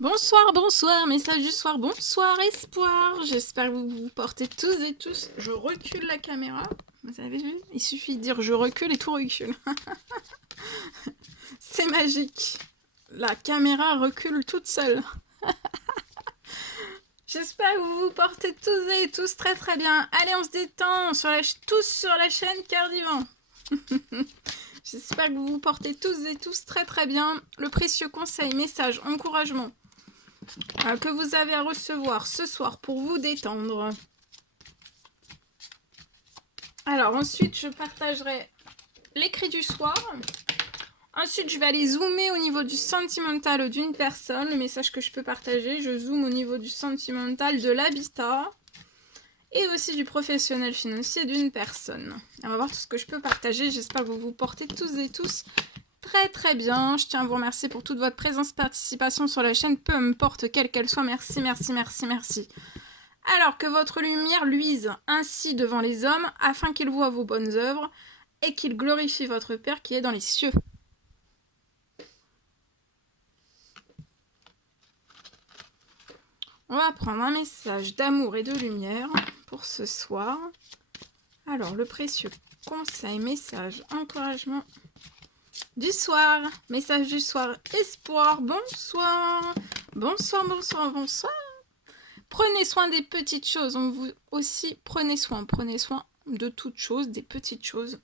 Bonsoir, bonsoir, message du soir, bonsoir espoir, j'espère que vous vous portez tous et tous. Je recule la caméra, vous avez vu? Il suffit de dire je recule et tout recule. C'est magique, la caméra recule toute seule. J'espère que vous vous portez tous et tous très très bien. Allez, on se détend, tous sur la chaîne Cœur Divan. J'espère que vous vous portez tous et tous très très bien. Le précieux conseil, message, encouragement que vous avez à recevoir ce soir pour vous détendre. Alors ensuite, je partagerai l'écrit du soir. Ensuite, je vais aller zoomer au niveau du sentimental d'une personne. Le message que je peux partager, je zoome au niveau du sentimental de l'habitat. Et aussi du professionnel financier d'une personne. On va voir tout ce que je peux partager. J'espère que vous vous portez tous et tous très très bien. Je tiens à vous remercier pour toute votre présence, participation sur la chaîne, peu importe quelle qu'elle soit. Merci, merci, merci, merci. Alors que votre lumière luise ainsi devant les hommes, afin qu'ils voient vos bonnes œuvres et qu'ils glorifient votre Père qui est dans les cieux. On va prendre un message d'amour et de lumière pour ce soir. Alors, le précieux conseil, message, encouragement du soir. Message du soir, espoir, bonsoir. Bonsoir, bonsoir, bonsoir. Prenez soin des petites choses. On vous aussi, prenez soin de toutes choses, des petites choses,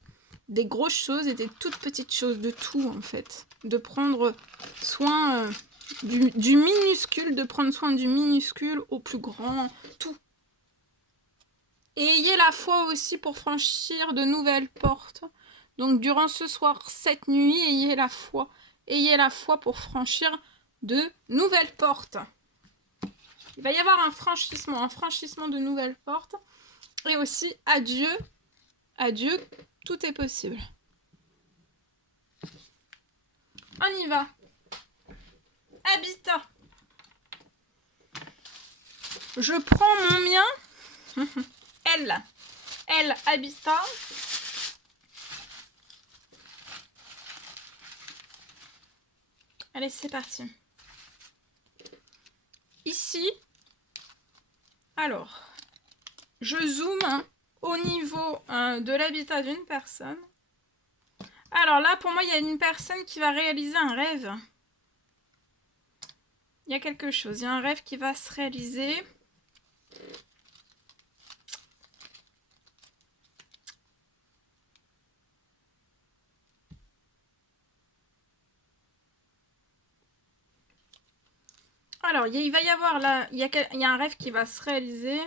des grosses choses et des toutes petites choses, de tout en fait. De prendre soin du minuscule, de prendre soin du minuscule au plus grand, tout. Et ayez la foi aussi pour franchir de nouvelles portes. Donc durant ce soir, cette nuit, ayez la foi. Ayez la foi pour franchir de nouvelles portes. Il va y avoir un franchissement de nouvelles portes. Et aussi, adieu, adieu, tout est possible. On y va. Habitat. Je prends mon mien. Elle, habitat. Allez, c'est parti. Ici, alors, je zoome au niveau de l'habitat d'une personne. Alors là, pour moi, il y a une personne qui va réaliser un rêve. Il y a quelque chose, il y a un rêve qui va se réaliser. Alors, il va y avoir là, il y a un rêve qui va se réaliser.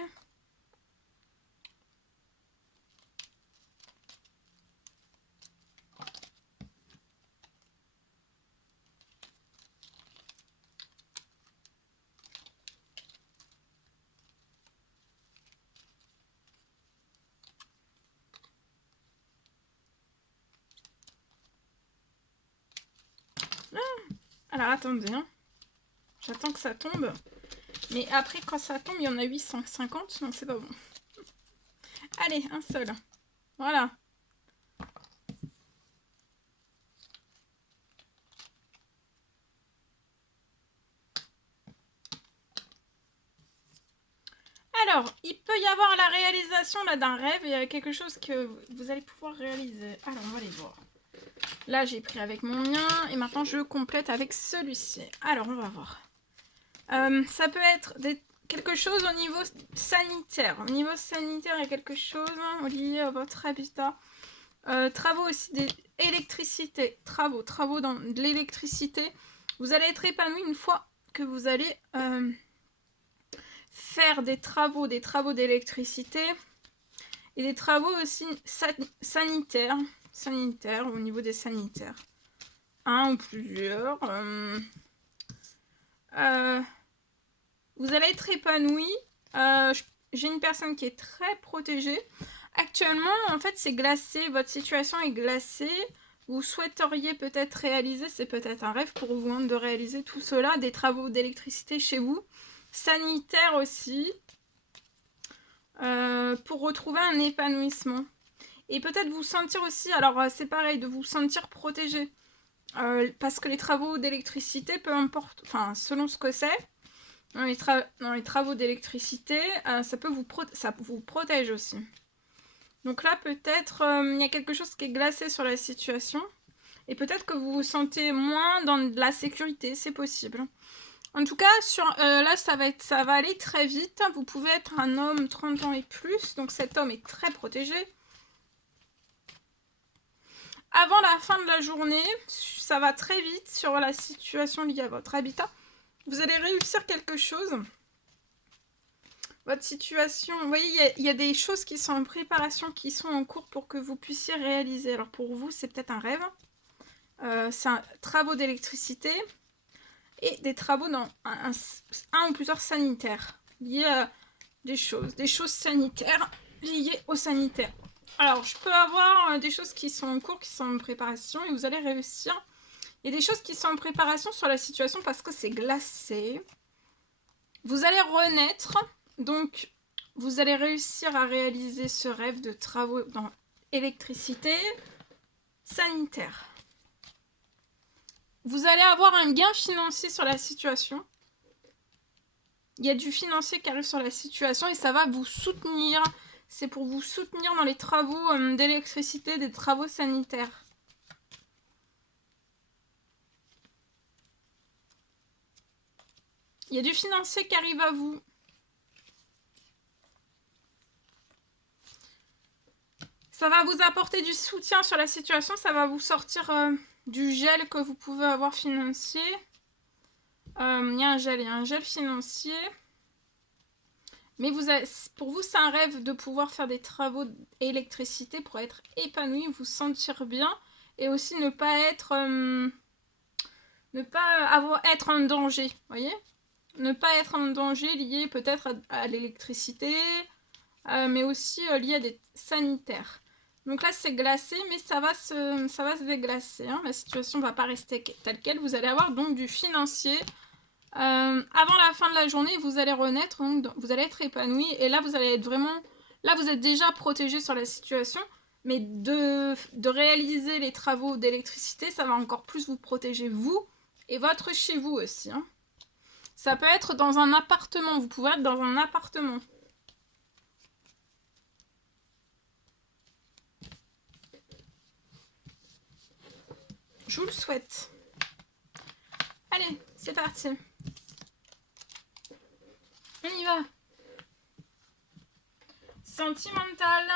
Alors, attendez, hein. J'attends que ça tombe. Mais après, quand ça tombe, il y en a 850, donc c'est pas bon. Allez, un seul. Voilà. Alors, il peut y avoir la réalisation là d'un rêve. Il y a quelque chose que vous allez pouvoir réaliser. Alors, on va aller voir. Là, j'ai pris avec mon mien. Et maintenant, je complète avec celui-ci. Alors, on va voir. Ça peut être quelque chose au niveau sanitaire. Au niveau sanitaire, il y a quelque chose lié à votre habitat. Travaux aussi d'électricité. Travaux dans de l'électricité. Vous allez être épanoui une fois que vous allez faire des travaux d'électricité et des travaux aussi sanitaires au niveau des sanitaires. Un ou plusieurs. Vous allez être épanoui. J'ai une personne qui est très protégée. Actuellement, en fait, c'est glacé. Votre situation est glacée. Vous souhaiteriez peut-être réaliser, c'est peut-être un rêve pour vous de réaliser tout cela, des travaux d'électricité chez vous. Sanitaire aussi. Pour retrouver un épanouissement. Et peut-être vous sentir aussi, alors c'est pareil, de vous sentir protégé. parce que les travaux d'électricité, peu importe, enfin selon ce que c'est, dans les travaux d'électricité, ça vous protège aussi. Donc là, peut-être, il y a quelque chose qui est glacé sur la situation. Et peut-être que vous vous sentez moins dans de la sécurité, c'est possible. En tout cas, là, ça va aller très vite. Vous pouvez être un homme 30 ans et plus, donc cet homme est très protégé. Avant la fin de la journée, ça va très vite sur la situation liée à votre habitat. Vous allez réussir quelque chose. Votre situation, vous voyez, il y a des choses qui sont en préparation, qui sont en cours pour que vous puissiez réaliser. Alors pour vous, c'est peut-être un rêve. C'est un travaux d'électricité et des travaux dans un ou plusieurs sanitaires liés à des choses sanitaires liées au sanitaire. Alors, je peux avoir des choses qui sont en cours, qui sont en préparation et vous allez réussir. Il y a des choses qui sont en préparation sur la situation parce que c'est glacé. Vous allez renaître, donc vous allez réussir à réaliser ce rêve de travaux dans électricité sanitaire. Vous allez avoir un gain financier sur la situation. Il y a du financier qui arrive sur la situation et ça va vous soutenir. C'est pour vous soutenir dans les travaux d'électricité, des travaux sanitaires. Il y a du financier qui arrive à vous. Ça va vous apporter du soutien sur la situation. Ça va vous sortir du gel que vous pouvez avoir financier. Il y a un gel financier. Mais pour vous, c'est un rêve de pouvoir faire des travaux d'électricité pour être épanoui, vous sentir bien et aussi ne pas être être en danger, voyez, ne pas être en danger lié peut-être à l'électricité, mais aussi lié à des sanitaires. Donc là, c'est glacé, mais ça va se déglacer. Hein. La situation ne va pas rester telle quelle. Vous allez avoir donc du financier. Avant la fin de la journée, vous allez renaître, donc vous allez être épanoui. Et là, vous allez être vraiment... Là, vous êtes déjà protégé sur la situation. Mais de réaliser les travaux d'électricité, ça va encore plus vous protéger, vous, et votre chez vous aussi. Hein. Ça peut être dans un appartement. Vous pouvez être dans un appartement. Je vous le souhaite. Allez, c'est parti. On y va. Sentimental.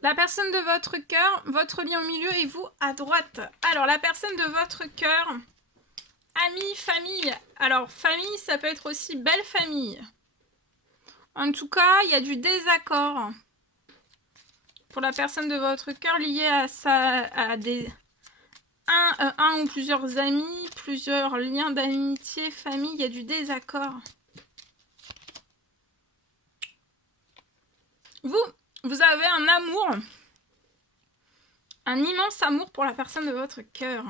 La personne de votre cœur, votre lien au milieu et vous à droite. Alors, la personne de votre cœur, amis, famille. Alors, famille, ça peut être aussi belle famille. En tout cas, il y a du désaccord pour la personne de votre cœur lié à un ou plusieurs amis, plusieurs liens d'amitié, famille. Il y a du désaccord. Vous avez un amour, un immense amour pour la personne de votre cœur.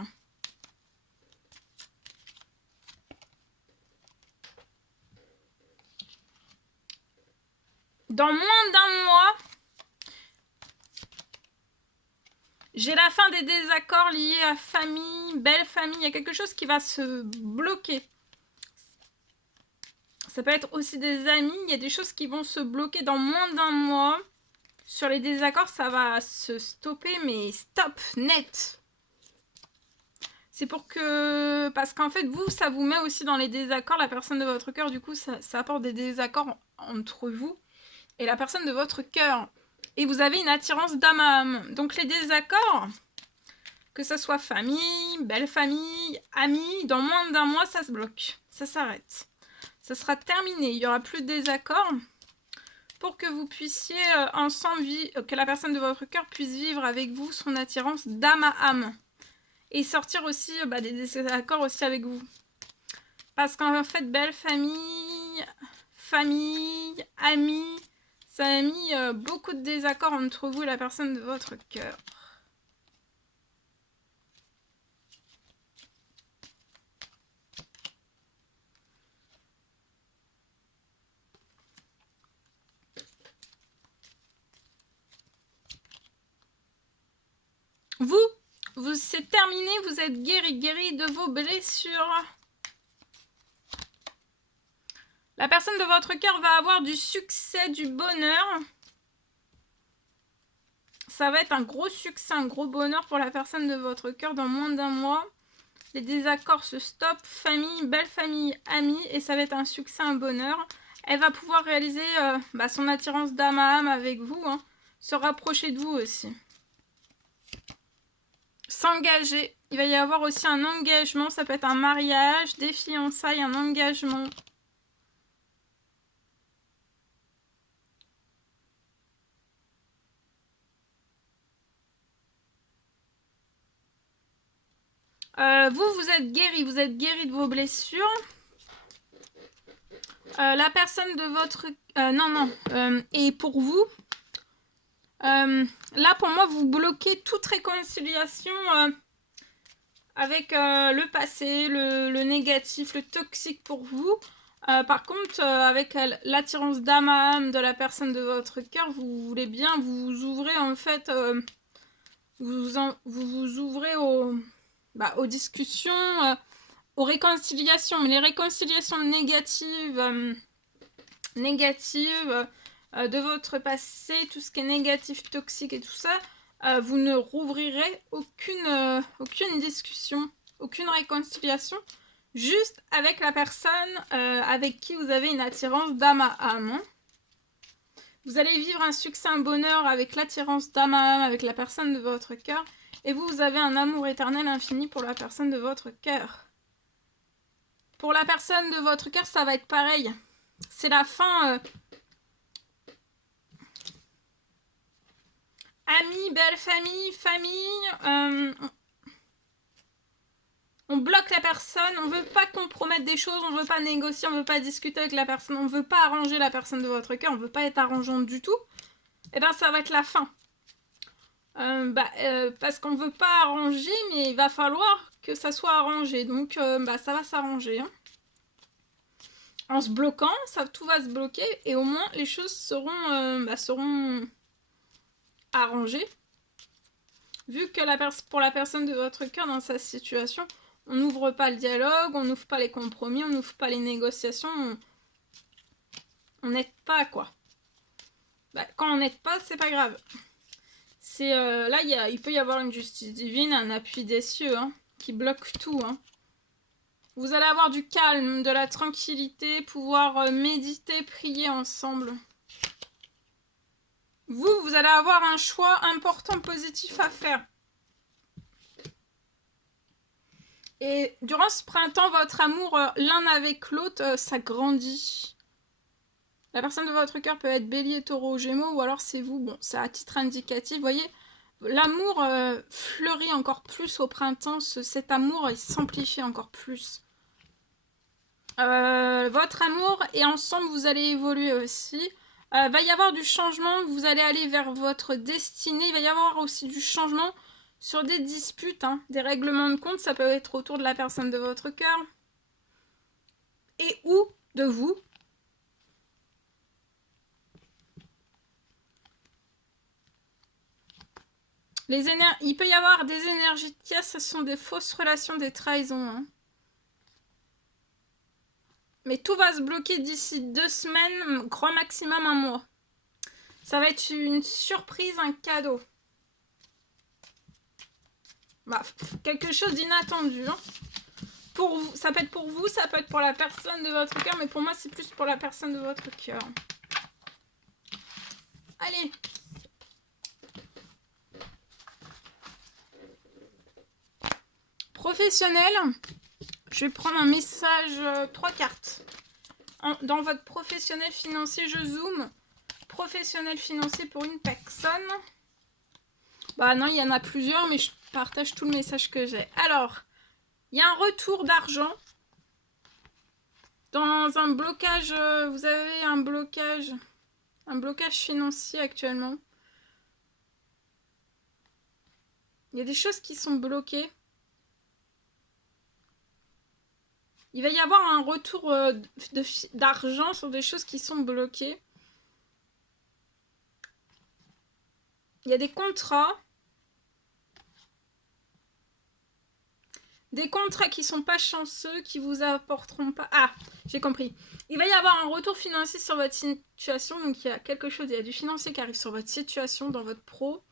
Dans moins d'un mois, j'ai la fin des désaccords liés à famille, belle famille. Il y a quelque chose qui va se bloquer. Ça peut être aussi des amis. Il y a des choses qui vont se bloquer dans moins d'un mois. Sur les désaccords, ça va se stopper, mais stop, net. C'est pour que... Parce qu'en fait, vous, ça vous met aussi dans les désaccords. La personne de votre cœur, du coup, ça apporte des désaccords entre vous et la personne de votre cœur. Et vous avez une attirance d'âme à âme. Donc les désaccords, que ce soit famille, belle famille, amis, dans moins d'un mois, ça se bloque. Ça s'arrête. Ça sera terminé. Il n'y aura plus de désaccords. Pour que vous puissiez ensemble que la personne de votre cœur puisse vivre avec vous son attirance d'âme à âme. Et sortir aussi des désaccords aussi avec vous. Parce qu'en fait, belle famille, amis, ça a mis beaucoup de désaccords entre vous et la personne de votre cœur. c'est terminé, vous êtes guéri de vos blessures. La personne de votre cœur va avoir du succès, du bonheur. Ça va être un gros succès, un gros bonheur pour la personne de votre cœur dans moins d'un mois. Les désaccords se stoppent, famille, belle famille, amis, et ça va être un succès, un bonheur. Elle va pouvoir réaliser son attirance d'âme à âme avec vous, hein. Se rapprocher de vous aussi. S'engager. Il va y avoir aussi un engagement, ça peut être un mariage, des fiançailles, un engagement. Vous êtes guéri de vos blessures. La personne de votre... et pour vous, là pour moi, vous bloquez toute réconciliation avec le passé, le négatif, le toxique pour vous. Par contre, avec l'attirance d'âme à âme de la personne de votre cœur, vous voulez bien vous ouvrir en fait... vous vous ouvrez aux discussions, aux réconciliations. Mais les réconciliations négatives, de votre passé, tout ce qui est négatif, toxique et tout ça, vous ne rouvrirez aucune discussion, aucune réconciliation, juste avec la personne avec qui vous avez une attirance d'âme à âme. Vous allez vivre un succès, un bonheur avec l'attirance d'âme à âme avec la personne de votre cœur. Et vous avez un amour éternel infini pour la personne de votre cœur. Pour la personne de votre cœur, ça va être pareil. C'est la fin. Amis, belle famille, on bloque la personne, on veut pas compromettre des choses, on veut pas négocier, on veut pas discuter avec la personne, on veut pas arranger la personne de votre cœur, on veut pas être arrangeante du tout. Et ben ça va être la fin. Parce qu'on veut pas arranger, mais il va falloir que ça soit arrangé. Donc ça va s'arranger. Hein. En se bloquant, tout va se bloquer et au moins les choses seront arrangées. Vu que pour la personne de votre cœur dans sa situation, on n'ouvre pas le dialogue, on n'ouvre pas les compromis, on n'ouvre pas les négociations, on n'aide pas quoi. Quand on n'aide pas, c'est pas grave. C'est là, il peut y avoir une justice divine, un appui des cieux hein, qui bloque tout. Hein. Vous allez avoir du calme, de la tranquillité, pouvoir méditer, prier ensemble. Vous allez avoir un choix important, positif à faire. Et durant ce printemps, votre amour l'un avec l'autre, ça grandit. La personne de votre cœur peut être bélier, taureau, gémeaux, ou alors c'est vous. Bon, c'est à titre indicatif. Vous voyez, l'amour fleurit encore plus au printemps. Cet amour, il s'amplifie encore plus. Votre amour, et ensemble, vous allez évoluer aussi. Va y avoir du changement. Vous allez aller vers votre destinée. Il va y avoir aussi du changement sur des disputes, hein, des règlements de compte. Ça peut être autour de la personne de votre cœur. Et ou de vous. Il peut y avoir des énergies de tierces, ce sont des fausses relations, des trahisons. Hein. Mais tout va se bloquer d'ici 2 semaines, grand maximum 1 mois. Ça va être une surprise, un cadeau. Quelque chose d'inattendu. Hein. Pour vous, ça peut être pour vous, ça peut être pour la personne de votre cœur, mais pour moi, c'est plus pour la personne de votre cœur. Allez. Professionnel, je vais prendre un message 3 cartes. Dans votre professionnel financier, je zoome. Professionnel financier pour une personne. Non, il y en a plusieurs, mais je partage tout le message que j'ai. Alors, il y a un retour d'argent. Dans un blocage, vous avez un blocage financier actuellement. Il y a des choses qui sont bloquées. Il va y avoir un retour d'argent sur des choses qui sont bloquées. Il y a des contrats. des contrats qui sont pas chanceux, qui vous apporteront pas... Ah, j'ai compris. Il va y avoir un retour financier sur votre situation. Donc, il y a quelque chose, il y a du financier qui arrive sur votre situation dans votre pro.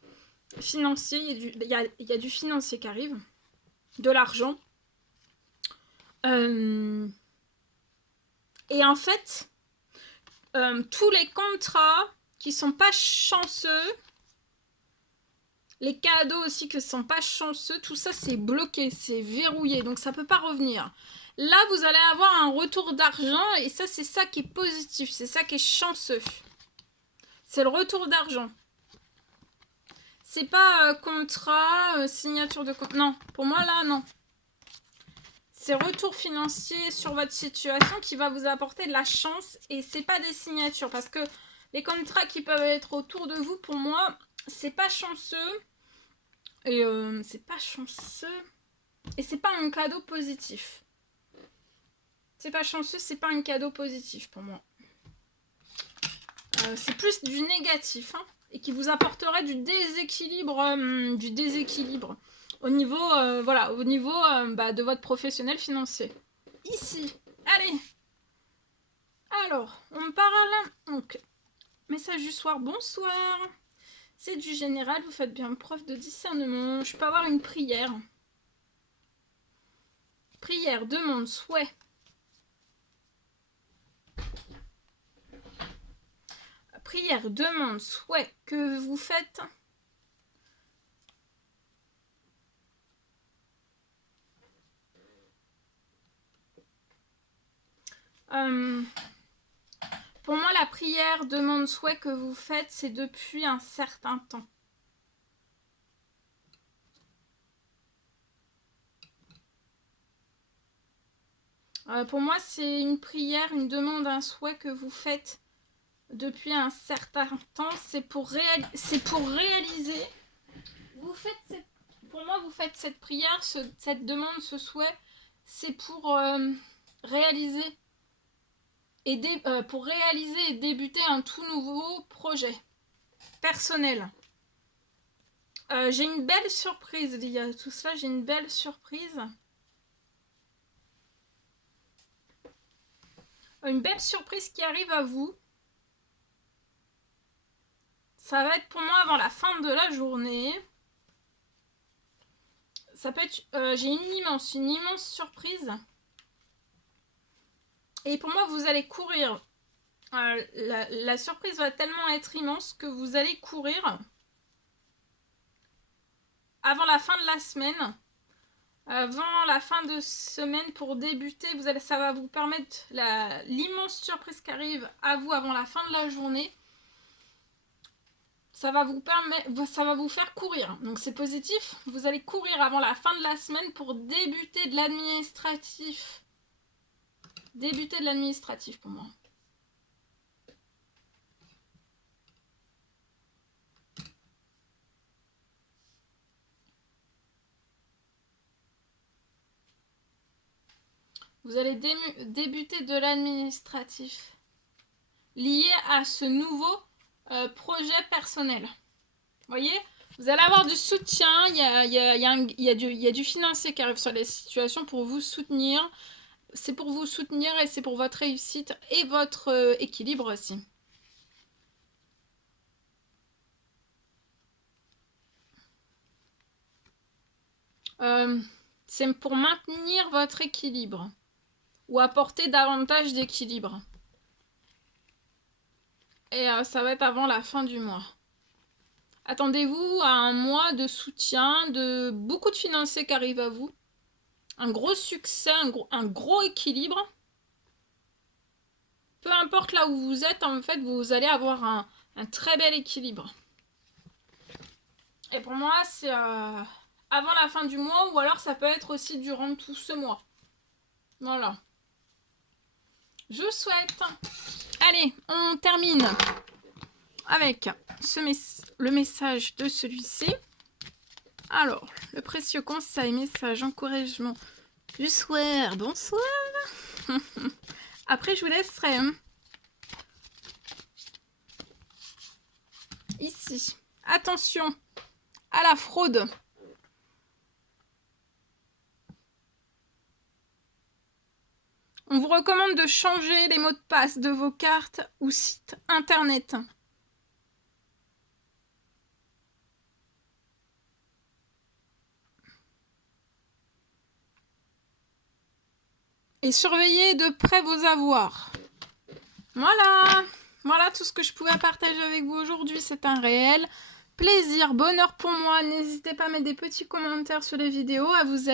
Financier, il y a du financier qui arrive. De l'argent. Et en fait, tous les contrats qui sont pas chanceux, les cadeaux aussi qui sont pas chanceux, tout ça c'est bloqué, c'est verrouillé, donc ça peut pas revenir. Là, vous allez avoir un retour d'argent et ça, c'est ça qui est positif, c'est ça qui est chanceux. C'est le retour d'argent. C'est pas contrat, signature de contrat. Non, pour moi là, non. C'est retour financier sur votre situation qui va vous apporter de la chance et c'est pas des signatures parce que les contrats qui peuvent être autour de vous, pour moi, c'est pas chanceux et c'est pas chanceux et c'est pas un cadeau positif. C'est pas chanceux, c'est pas un cadeau positif pour moi. C'est plus du négatif hein, et qui vous apporterait du déséquilibre, au niveau, voilà, au niveau de votre professionnel financier. Ici, allez. Alors, on parle. Donc, message du soir, bonsoir. C'est du général, vous faites bien preuve de discernement. Je peux avoir une prière. Prière, demande, souhait. Prière, demande, souhait que vous faites. Pour moi, la prière, demande, souhait que vous faites, c'est depuis un certain temps. Pour moi, c'est une prière, une demande, un souhait que vous faites depuis un certain temps. C'est pour réaliser. Vous faites pour moi, vous faites cette prière, cette demande, ce souhait, c'est pour réaliser et débuter un tout nouveau projet personnel. J'ai une belle surprise liée à tout cela. J'ai une belle surprise. Une belle surprise qui arrive à vous. Ça va être pour moi avant la fin de la journée. Ça peut être... j'ai une immense surprise. Et pour moi, vous allez courir. La surprise va tellement être immense que vous allez courir avant la fin de la semaine. Avant la fin de semaine pour débuter, ça va vous permettre l'immense surprise qui arrive à vous avant la fin de la journée. Ça va vous faire courir. Donc c'est positif. Vous allez courir avant la fin de la semaine pour débuter de l'administratif. Débuter de l'administratif pour moi. Vous allez débuter de l'administratif lié à ce nouveau projet personnel. Vous voyez, vous allez avoir du soutien, il y a du financier qui arrive sur les situations pour vous soutenir. C'est pour vous soutenir et c'est pour votre réussite et votre équilibre aussi. C'est pour maintenir votre équilibre ou apporter davantage d'équilibre. Et ça va être avant la fin du mois. Attendez-vous à un mois de soutien, de beaucoup de financiers qui arrivent à vous. Un gros succès, un gros équilibre. Peu importe là où vous êtes, en fait, vous allez avoir un très bel équilibre. Et pour moi, c'est avant la fin du mois ou alors ça peut être aussi durant tout ce mois. Voilà. Je vous souhaite. Allez, on termine avec le message de celui-ci. Alors, le précieux conseil, message, encouragement du soir. Bonsoir. Après, je vous laisserai ici. Attention à la fraude. On vous recommande de changer les mots de passe de vos cartes ou sites internet. Et surveillez de près vos avoirs. Voilà, voilà tout ce que je pouvais partager avec vous aujourd'hui. C'est un réel plaisir, bonheur pour moi. N'hésitez pas à mettre des petits commentaires sur les vidéos, à vous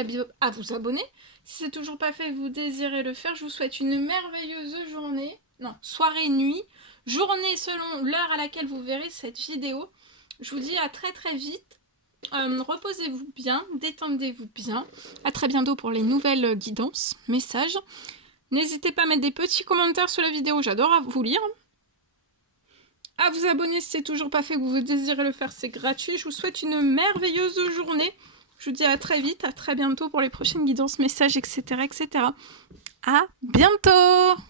abonner. Si c'est toujours pas fait et que vous désirez le faire, je vous souhaite une merveilleuse journée. Non, soirée, nuit. Journée selon l'heure à laquelle vous verrez cette vidéo. Je vous dis à très très vite. Reposez-vous bien, détendez-vous bien. À très bientôt pour les nouvelles guidances, messages. N'hésitez pas à mettre des petits commentaires sur la vidéo, j'adore vous lire. À vous abonner si c'est toujours pas fait, que vous désirez le faire, c'est gratuit. Je vous souhaite une merveilleuse journée. Je vous dis à très vite, à très bientôt pour les prochaines guidances, messages, etc. etc. À bientôt!